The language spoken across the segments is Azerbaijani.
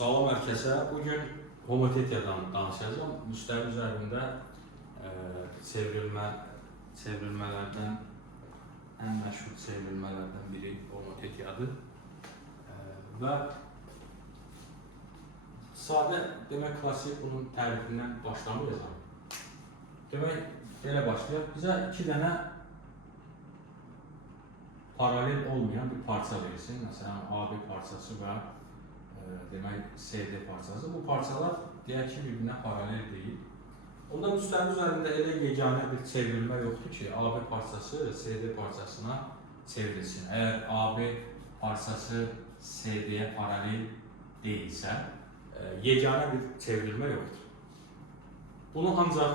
Salam hər kəsə. Bugün homotetiyadan danışacağım. Müstəvi üzərində çevrilmələrdən ən məşhur çevrilmələrdən biri homotetiyadır. Və sadə, demək, klassik bunun tərifindən başlamayacağım. Demək, belə başlayaq. Bizə iki dənə paralel olmayan bir parça versin. Məsələn, AB parçası və demək, CD parçası. Bu parçalar deyək ki, bir-birinə paralel deyil. Onda müstəvi üzərində elə yeganə bir çevrilmə yoxdur ki, AB parçası CD parçasına çevrilsin. Əgər AB parçası CD-yə paralel deyilsə, yeganə bir çevrilmə yoxdur. Bunu ancaq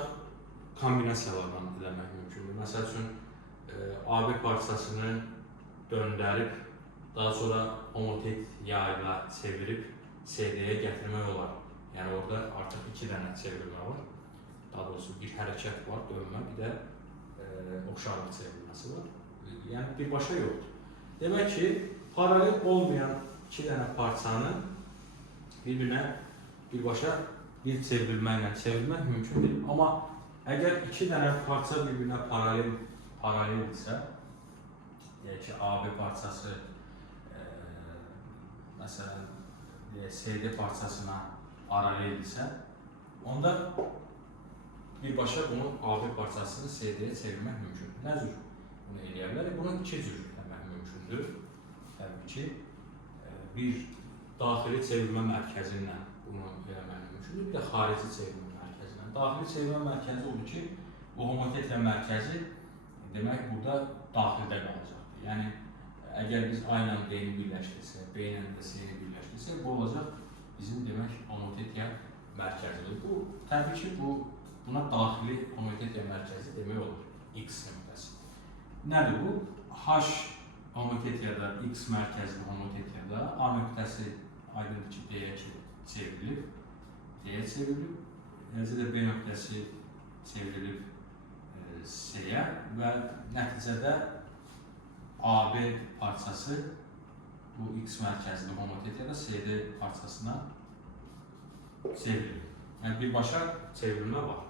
kombinasiyalardan eləmək mümkündür. Məsəl üçün, AB parçasını döndərib, daha sonra homotet yayla çevirib CD-yə gətirmək olar. Yəni orada artıq iki dənə çevrilmə var. Daha doğrusu bir hərəkət var, dönmə, bir də oxşarlıq çevrilməsi var. Yəni birbaşa yoxdur. Demək ki, paralel olmayan iki dənə parçanı bir-birinə birbaşa bir çevrilmə ilə çevirmək mümkün deyil. Amma əgər iki dənə parça bir-birinə paraleldirsə, deyək ki, AB parçası məsələn, CD parçasına paraleldirsə, onda birbaşa bunu AB parçasını CD-yə çevirmək mümkündür. Nə cür bunu eləyə bilərik? Bunu iki cür eləmək mümkündür. Təbii ki, bir daxili çevirmə mərkəzi ilə bunu eləmək mümkündür, bir də xarici çevirmə mərkəzi ilə. Daxili çevirmə mərkəzi odur ki, bu homotetiya mərkəzi demək burada daxildə qalacaqdır. Yəni, əgər biz A ilə D-ni birləşdirsə, B ilə də C-ni birləşdirsə, bu olacaq bizim demək homotetiya mərkəzidir. Bu, təbii ki, buna daxili homotetiya mərkəzi demək olur, X nöqtəsi. Nədir bu? H homotetiyada, X mərkəzli homotetiyada A nöqtəsi aydındır ki, D-yə çevrilib, eləcə də B nöqtəsi çevrilib C-yə və nəticədə AB parçası bu X mərkəzli homotetiyada CD parçasına çevrilir. Yəni birbaşa çevrilmə var.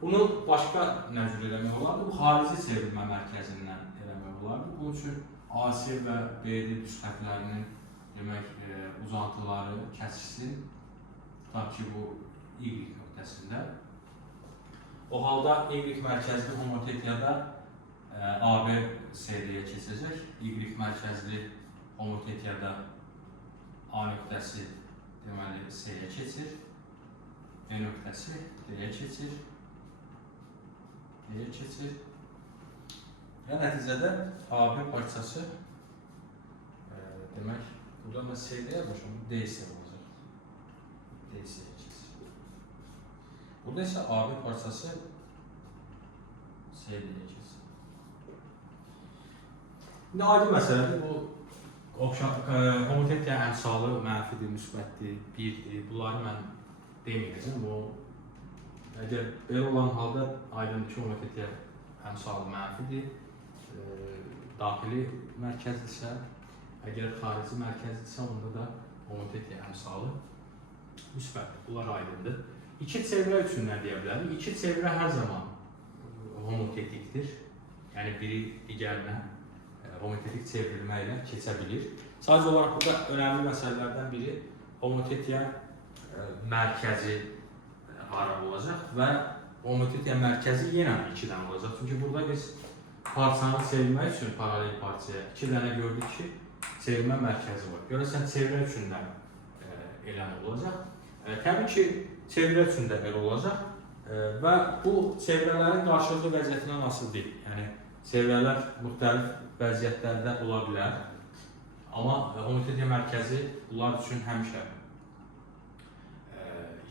Bunu başqa nə cür eləmək olardı? Bu xarici çevrilmə mərkəzindən eləmək olardı. Bunun üçün AC və BD düz xətlərinin demək uzantıları kəsişsin. Tutaq ki, bu Y nöqtəsində. O halda Y mərkəzli homotetiyada AB CD-yə keçəcək. Y mərkəzli homotetiyada A nöqtəsi deməli C-yə keçir. B nöqtəsi D-yə keçir. Və nəticədə AB parçası demək, burada mən CD-yə başlayım, DC olacaq. DC-yə keçir. Burada isə AB parçası CD-yə keçir. İndi aydın məsələdir, bu homotetiya əmsalı mənfidir, müsbətdir, birdir. Bunları mən deməyəcəm. Əgər belə olan halda aydın ki, homotetiya əmsalı mənfidir, daxili mərkəzdirsə, əgər xarici mərkəzdirsə, onda da homotetiya əmsalı müsbətdir. Bunlar aydındır. İki çevrə üçün nə deyə bilərik? İki çevrə hər zaman homotetikdir. Yəni biri digərinə homotetik çevrilmə ilə keçə bilir. Sadəcə olaraq burada önəmli məsələlərdən biri homotetiya mərkəzi hara olacaq və homotetiya mərkəzi yenə iki dənə olacaq. Çünki burada biz parçanı çevirmək üçün paralel parçaya iki dənə gördük ki, çevirmə mərkəzi var. Görəsən çevrə üçün də eləmə olacaq. Təbii ki, çevrə üçün də belə olacaq və bu çevrələrin qarşılıqlı vəziyyətindən asılı deyil. Yəni, çevrələr müxtəlif vəziyyətlərdə ola bilər. Amma homotetiya mərkəzi bunlar üçün həmişə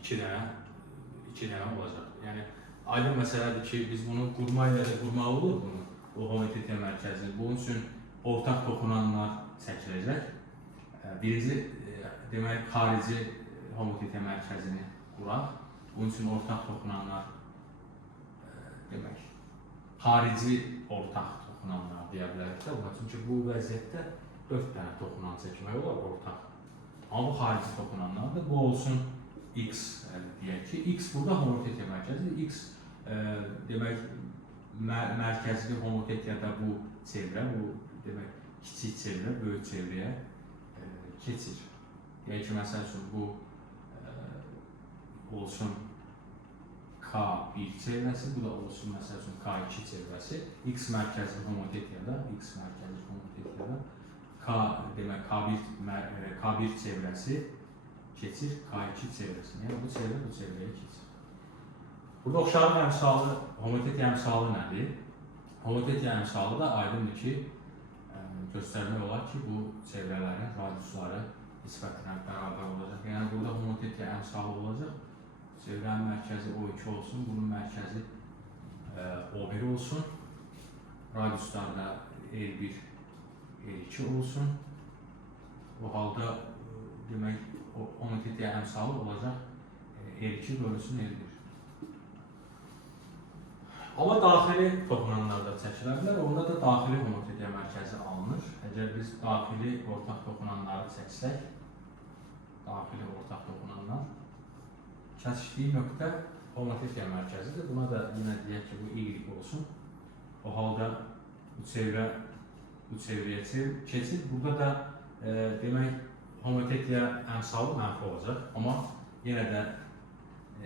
iki dənə olacaq. Yəni, aydın məsələdir ki, biz bunu qurma ilə də qurmaq olur bunu, bu homotetiya mərkəzini. Bunun üçün ortaq toxunanlar çəkiləcək. Birinci, demək, xarici homotetiya mərkəzini quraq. Bunun üçün ortaq toxunanlar, demək, xarici ortaq toxunanlar deyə bilərik də buna. Çünki bu vəziyyətdə 4 dənə toxunan çəkmək olar ortaq. Amma bu xarici toxunanlardır. Bu olsun X deyək ki, X burada homotetiya mərkəzidir. X demək mərkəzli homotetiyada bu çevrə, bu demək kiçik çevrə böyük çevrəyə keçir. Deyək ki, məsəl üçün bu olsun K1 çevrəsi, bu da olsun məsəl üçün K2 çevrəsi. X mərkəzli homotetiyada demək K1 çevrəsi keçir K2 çevrəsinə. Yəni bu çevrə bu çevrəyə keçir. Burada oxşarlıq əmsalı, homotetiya əmsalı nədir? Homotetiya əmsalı da aydındır ki, göstərmək olar ki, bu çevrələrin radiusları nisbətən bərabər olacaq. Yəni burada homotetiya əmsalı olacaq. Çevrənin mərkəzi O2 olsun, bunun mərkəzi O1 olsun. Radiusları da E1, E2 olsun. Bu halda demək homotetiya əmsalı olacaq E2 bölünsün E1. Amma daxili toxunanlarda çəkilə bilər, onda da daxili homotetiya mərkəzi alınır. Əgər biz daxili ortaq toxunanları çəksək, daxili ortaq toxunanlar kəsişdiyi nöqtə homotetiya mərkəzidir. Buna da yenə deyək ki, bu Y olsun. O halda bu çevrə bu çevrəyə keçir. Burada da demək homotetiya əmsalı mənfi olacaq. Amma yenə də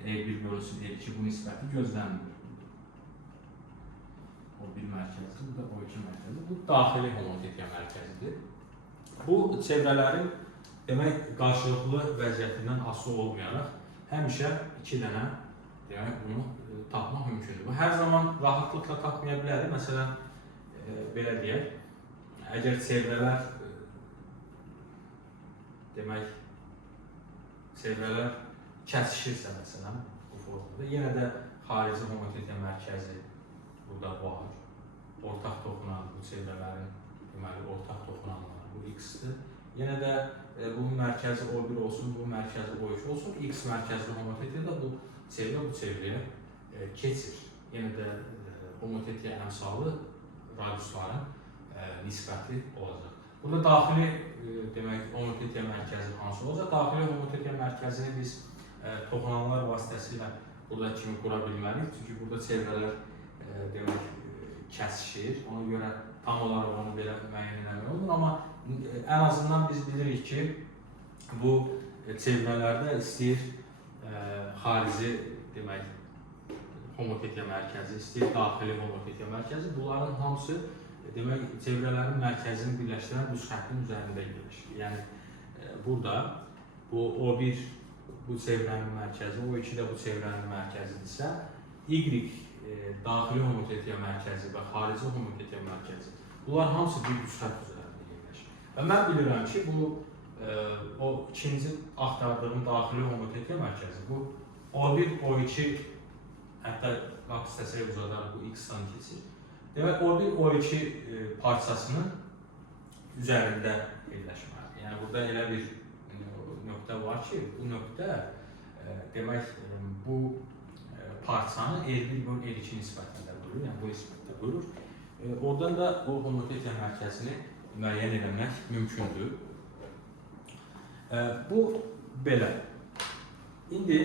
E1 bölünsün E2 bu nisbəti gözlənilir. O1 mərkəzidir, bu da O2 mərkəzidir. Bu daxili homotetiya mərkəzidir. Bu çevrələrin demək qarşılıqlı vəziyyətindən asılı olmayaraq həmişə 2 dənə demək bunu tapmaq mümkündür. Bu hər zaman rahatlıqla tapmaya bilərik. Məsələn, belə deyək, əgər çevrələr demək çevrələr kəsişirsə məsələn bu formada, yenə də xarici homotetiya mərkəzi burada var. Ortaq toxunan bu çevrələrin deməli ortaq toxunanları bu X-dir. Yenə də bunun mərkəzi O1 olsun, bu mərkəzi O2 olsun. X mərkəzli homotetiyada bu çevrə bu çevrəyə keçir. Yenə də homotetiya əmsalı radiusların nisbəti olacaq. Burada daxili demək homotetiya mərkəzi hansı olacaq? Daxili homotetiya mərkəzini biz toxunanlar vasitəsilə burada kimi qura bilməliyik. Çünki burada çevrələr demək kəsişir. Ona görə tam olaraq onu belə müəyyən etmək olur. Amma ən azından biz bilirik ki, bu çevrələrdə istəyir xarici demək homotetiya mərkəzi, istəyir daxili homotetiya mərkəzi. Bunların hamısı demək çevrələrin mərkəzini birləşdirən düz xəttin üzərində yerləşir. Yəni burada bu O1 bu çevrənin mərkəzi, O2 də bu çevrənin mərkəzidirsə, Y daxili homotetiya mərkəzi və xarici homotetiya mərkəzi. Bunlar hamısı bir düz xətt üzərində yerləşir. Və mən bilirəm ki, bu o ikinci axtardığım daxili homotetiya mərkəzi, bu O1, O2, hətta bax istəsək uzadaraq bu X-dan keçir. Demək, O1, O2 parçasının üzərində yerləşməlidir. Yəni, burada elə bir nöqtə var ki, bu nöqtə demək, bu parçanı E1 bölü E2 nisbətində bölür, yəni bu nisbətdə bölür. Oradan da o homotetiya mərkəzini müəyyən etmək mümkündür. Bu belə. İndi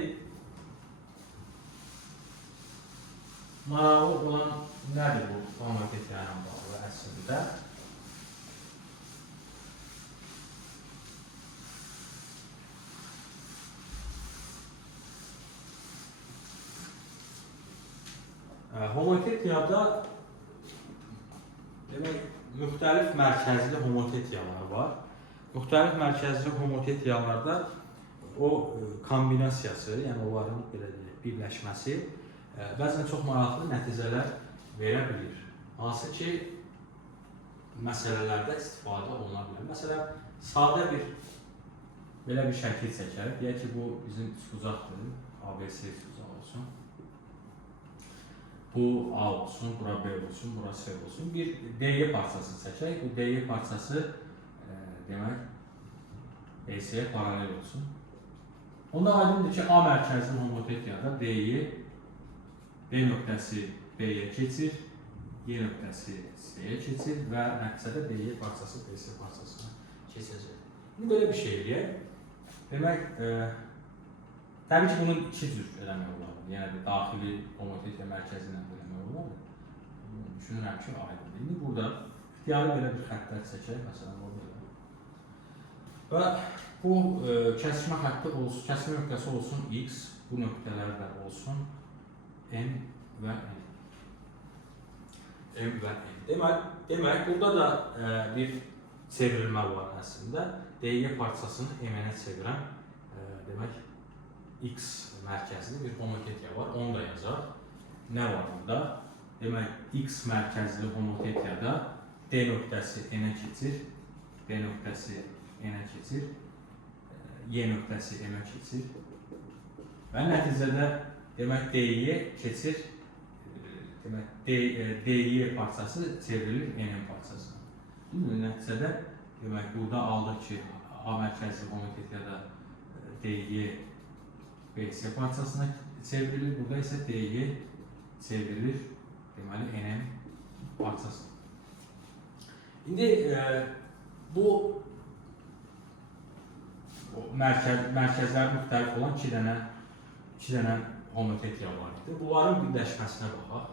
maraqlı olan nədir bu homotetiya ilə bağlı əslində? Homotetiyada demək, müxtəlif mərkəzli homotetiyalar var. Müxtəlif mərkəzli homotetiyalarda o kombinasiyası, yəni onların belə deyək, birləşməsi bəzən çox maraqlı nəticələr verə bilir. Hansı ki, məsələlərdə istifadə oluna bilər. Məsələn, sadə bir belə bir şəkil çəkərək, deyək ki, bu bizim üsbucaqdır, ABC üsbucağı olsun. Bu A olsun, bura B olsun, bura C olsun. Bir DY parçası çəkək. Bu DY parçası demək EC-yə paralel olsun. Onda aydındır ki, A mərkəzli homotetiyada DY D nöqtəsi B-yə keçir, Y nöqtəsi C-yə keçir və nəticədə DY parçası BC parçasına keçəcək. İndi belə bir şey eləyək. Demək, təbii ki, bunu iki cür eləmək olar. Yəni, daxili homotetia mərkəzi ilə eləmək olar. Düşünürəm ki, aydın. İndi burada ixtiyari belə bir xəttlər çəkək, məsələn, orada. Və bu kəsişmə xətti olsun, kəsişmə nöqtəsi olsun X, bu nöqtələr də olsun M və N. M və N. Demək, burada da bir çevrilmə var əslində. DY parçasını M-ə çevirən, demək, X mərkəzli bir homotetia var. Onu da yazaq. Nə var burada? Demək, X mərkəzli homotetiyada D nöqtəsi N-ə keçir, D nöqtəsi N-ə keçir, Y nöqtəsi M-ə keçir və nəticədə demək DY keçir, demək DY parçası çevrilir N parçasına. Nəticədə demək burada aldıq ki, A mərkəzli homotetiyada DY BC parçasına çevrilir, burada isə DY çevrilir deməli NM parçası. İndi bu mərkəzlər müxtəlif olan iki dənə homotetia var idi. Bunların birləşməsinə baxaq,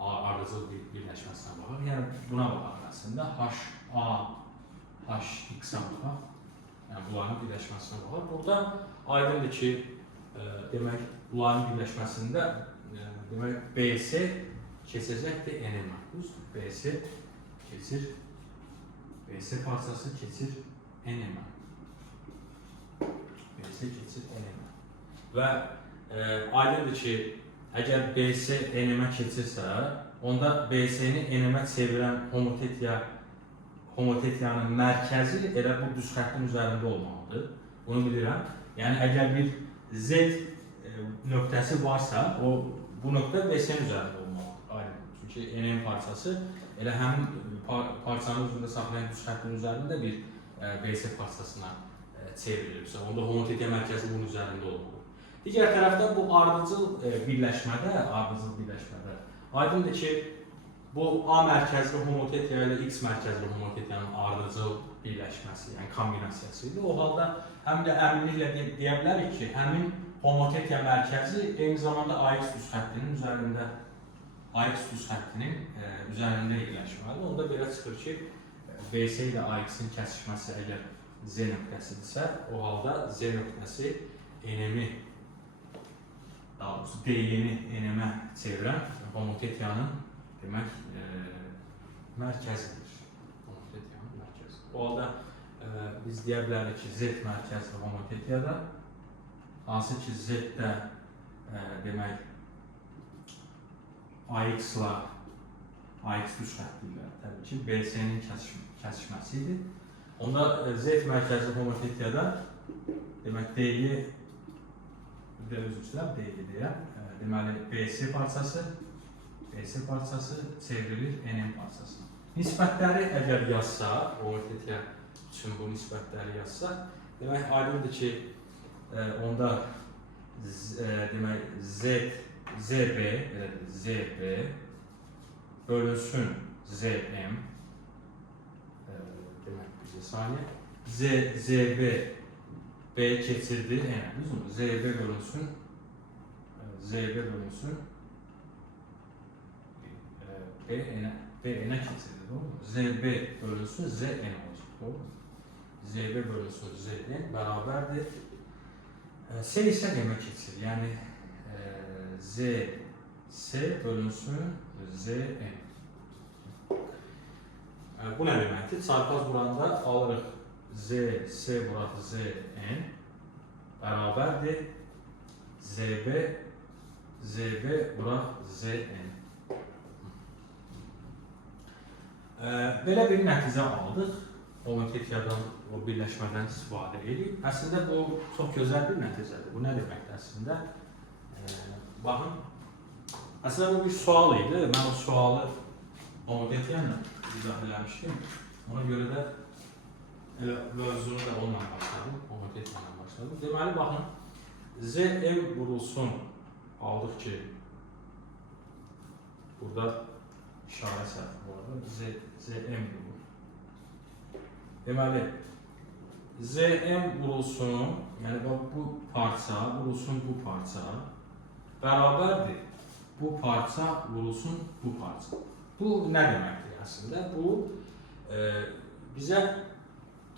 ardıcıl birləşməsinə baxaq. Yəni buna baxaq əslində HA, HX-ə baxaq. Yəni bunların birləşməsinə baxaq. Burada aydındır ki, demək bunların birləşməsində demək BC keçəcəkdir NM-ə. BC keçir, BC parçası keçir NM-ə. BC keçir NM-ə. Və aydındır ki, əgər BC NM-ə keçirsə, onda BC-ni NM-ə çevirən homotetiyanın mərkəzi elə bu düz xəttin üzərində olmalıdır. Bunu bilirəm. Yəni, əgər bir Z nöqtəsi varsa, bu nöqtə BC-nin üzərində olmalıdır. Çünki NM parçası elə həmin parçanın üzərində saxlayan düz xəttin üzərində bir BC parçasına çevrilirsə, onda homotetiya mərkəzi bunun üzərində olmalıdır. Digər tərəfdən bu ardıcıl birləşmədə aydındır ki, bu A mərkəzli homotetiya ilə X mərkəzli homotetiyanın ardıcıl birləşməsi, yəni kombinasiyası idi. O halda həm də əminliklə deyə bilərik ki, həmin homotetiya mərkəzi eyni zamanda AX düz xəttinin üzərində yerləşməlidir. Onda belə çıxır ki, BC ilə AX-in kəsişməsi əgər Z nöqtəsidirsə, o halda Z nöqtəsi NM-i, daha doğrusu DY-ni NM-ə çevirən homotetiyanın demək mərkəzidir. Homotetiyanın mərkəzi. O halda biz deyə bilərik ki, Z mərkəzli homotetiyada, hansı ki Z-də demək AX-la, AX düz xətti ilə təbii ki, BC-nin kəsişməsi idi. Onda Z mərkəzli homotetiyada demək DY, deməli BC parçası çevrilir NM parçasına. Nisbətləri əgər yazsa, homotetiya üçün bu nisbətləri yazsa, demək aydındır ki, onda demək ZB bölünsün ZM, demək bizə saniyə, ZB B keçirdi NM, ZB bölünsün B-nə keçirdi, doğru mu? ZB bölünsün ZN olacaq, doğru mu? ZB bölünsün ZN bərabərdir. S isə M-ə keçir, yəni Z bölünsün ZN. Bu nə deməkdir? Çarpaz vuranda alırıq Z vuraq ZN bərabərdir ZB vuraq ZN. Belə bir nəticə aldıq. Homotetiyadan, o birləşmədən istifadə edib. Əslində bu çox gözəl bir nəticədir. Bu nə deməkdir əslində? Baxın. Əslində bu bir sual idi. Mən o sualı homotetiyanla izah eləmişdim. Ona görə də elə mövzunu da onunla başladım. Homotetiyanla başladım. Deməli, baxın. ZM vurulsun. Aldıq ki, burada işarə səhvi var da, ZM vurulur. Deməli, Zm vurulsun, yəni bax bu parça vurulsun bu parça bərabərdir. Bu parça vurulsun bu parça. Bu nə deməkdir əslində? Bu bizə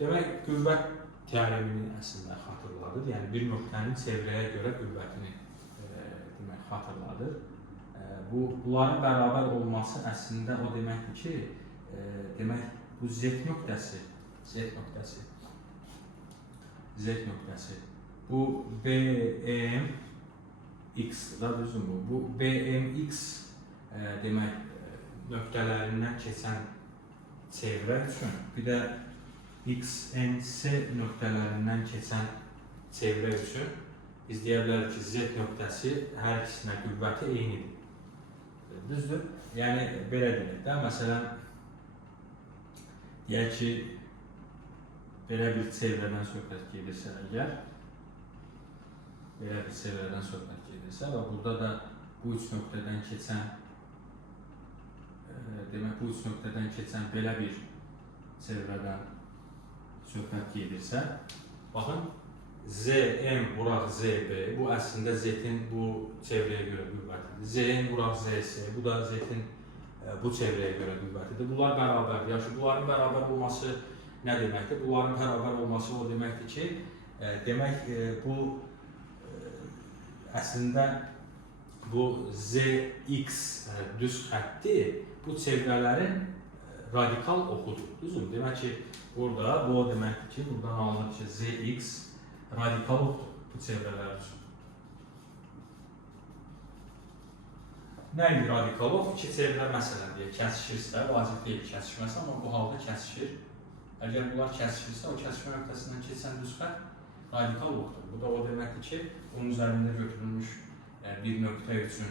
demək qüvvət teoremini əslində xatırladır. Yəni bir nöqtənin çevrəyə görə qüvvətini demək xatırladır. Bunların bərabər olması əslində o deməkdir ki, demək bu z nöqtəsi bu BMX da düzdür bu. Bu BMX demək nöqtələrindən keçən çevrə üçün bir də XNC nöqtələrindən keçən çevrə üçün biz deyə bilərik ki, z nöqtəsi hər ikisinə qüvvəti eynidir. Düzdür? Yəni belə deyək də, məsələn deyək ki, belə bir çevrədən söhbət gedirsə əgər, və burada da bu üç nöqtədən keçən demək bu üç nöqtədən keçən belə bir çevrədən söhbət gedirsə, baxın Zm vuraq Zb, bu əslində Z-in bu çevrəyə görə qüvvətidir. Zn vuraq Zs, bu da Z-in bu çevrəyə görə qüvvətidir. Bunlar bərabərdir. Yəni bunların bərabər olması nə deməkdir? Bunların bərabər olması o deməkdir ki, demək bu əslində bu Zx düz xətti bu çevrələrin radikal oxudur. Düzdür? Demək ki, burada bu o deməkdir ki, buradan alınır ki, Zx radikal oxudur bu çevrələr üçün. Nə idi radikal ox? İki çevrə məsələn deyək, kəsişirsə, vacib deyil kəsişməsi, amma bu halda kəsişir. Əgər bunlar kəsişirsə, o kəsişmə nöqtəsindən keçən düz xətt radikal oxudur. Bu da o deməkdir ki, onun üzərində götürülmüş bir nöqtə üçün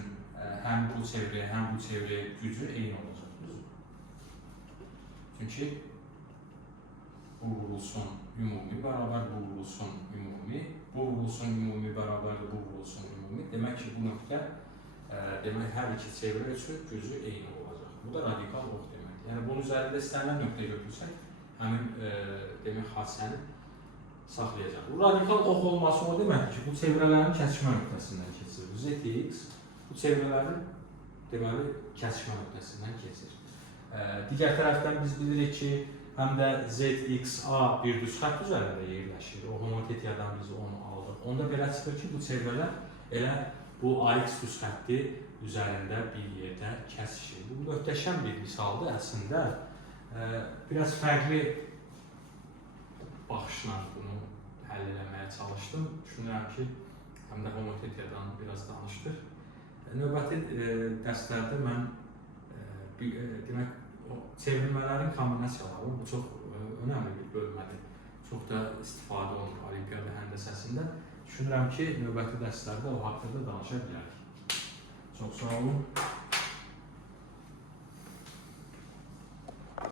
həm bu çevrəyə gücü eyni olacaq. Çünki bu vurulsun ümumi bərabər bu vurulsun ümumi, bu vurulsun ümumi bərabər bu vurulsun ümumi. Demək ki, bu nöqtə demək hər iki çevrə üçün gücü eyni olacaq. Bu da radikal ox deməkdir. Yəni bunun üzərində istənilən nöqtə götürsək, həmin demək hadisəni saxlayacaq. Bu radikal ox olması o deməkdir ki, bu çevrələrin kəsişmə nöqtəsindən keçir. Zx bu çevrələrin deməli kəsişmə nöqtəsindən keçir. Digər tərəfdən biz bilirik ki, həm də Zxa bir düz xətt üzərində yerləşir. O homotetiyadan biz onu aldıq. Onda belə çıxır ki, bu çevrələr elə bu AX düz xətti üzərində bir yerdə kəsişir. Bu möhtəşəm bir misaldır əslində. Biraz fərqli baxışla bunu həll eləməyə çalışdım. Düşünürəm ki, həm də homotetiyadan biraz danışdıq. Növbəti dərslərdə mən demək, çevrilmələrin kombinasiyaları, bu çox önəmli bir bölmədir. Çox da istifadə olunur olimpiyada həndəsəsində. Düşünürəm ki, növbəti dərslərdə o haqqında danışa bilərik. Çox sağ olun.